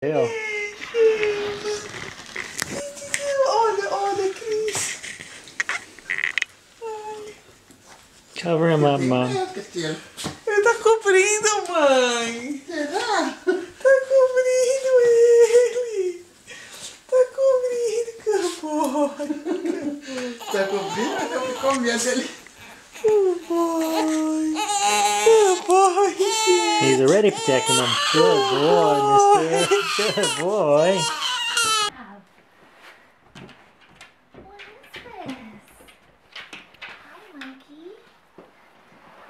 Heel. Olha, Cris. Cover him up, Mom. Ele tá cobrindo, mãe. Será? Tá cobrindo ele. Tá cobrindo, Caboy. Tá cobrindo? Eu tô com medo dele. Caboy. He's already protecting him. Good boy, mister. Good boy.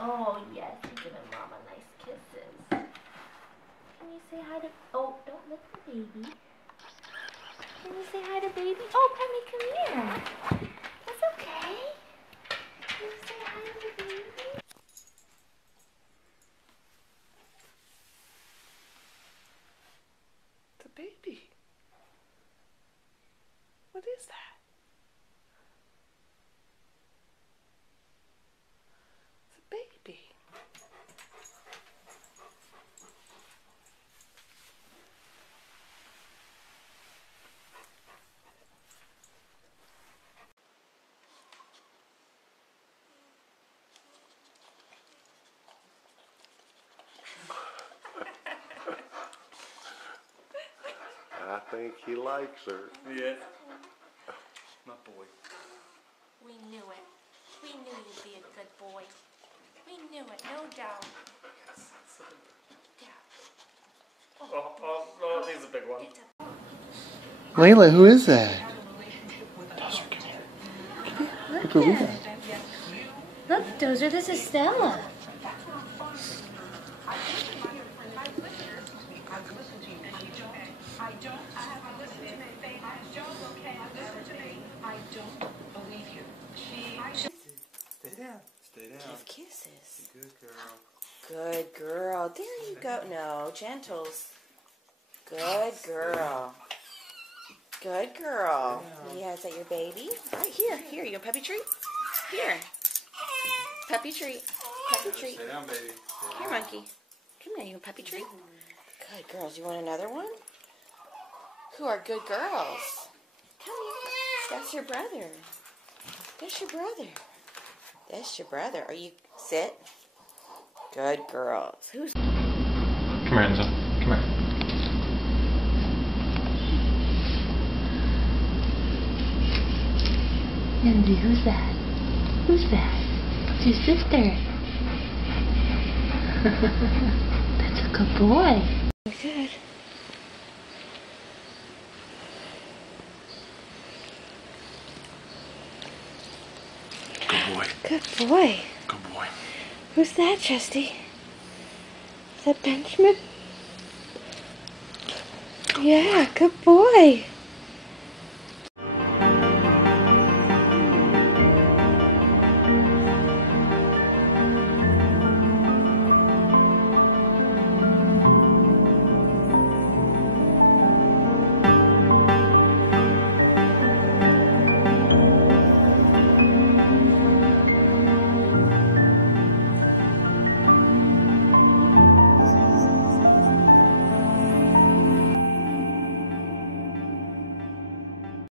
Oh, yes, you're giving Mama nice kisses. Can you say hi to... Oh, don't lick the baby. Can you say hi to baby? Oh, Pemmy, come here. That's okay. Can you say hi to the baby? The baby. What is that? The baby. I think he likes her. Yeah. My boy. We knew it. We knew you'd be a good boy. We knew it, no doubt. Yeah. Oh, he's a big one. It's a Layla, who is that? Look at it. Look, Dozer, this is Stella. Stay down. Stay down. Give kisses. Good girl. Good girl. There you go. No, gentles. Good girl. Good girl. Yeah, is that your baby? Right here. Here, you want a puppy treat? Here. Puppy treat. Puppy treat. Stay down, baby. Here, monkey. Come here, you want a puppy treat? Good girls. You want another one? Who are good girls? Come here. That's your brother. That's your brother. That's your brother. Are you sit? Good girls. Who's Come here, Enzo. Come here. Lindsay, who's that? Who's that? It's your sister. That's a good boy. good? Good boy. Good boy. Good boy. Who's that, Chesty? Is that Benjamin? Yeah, good boy.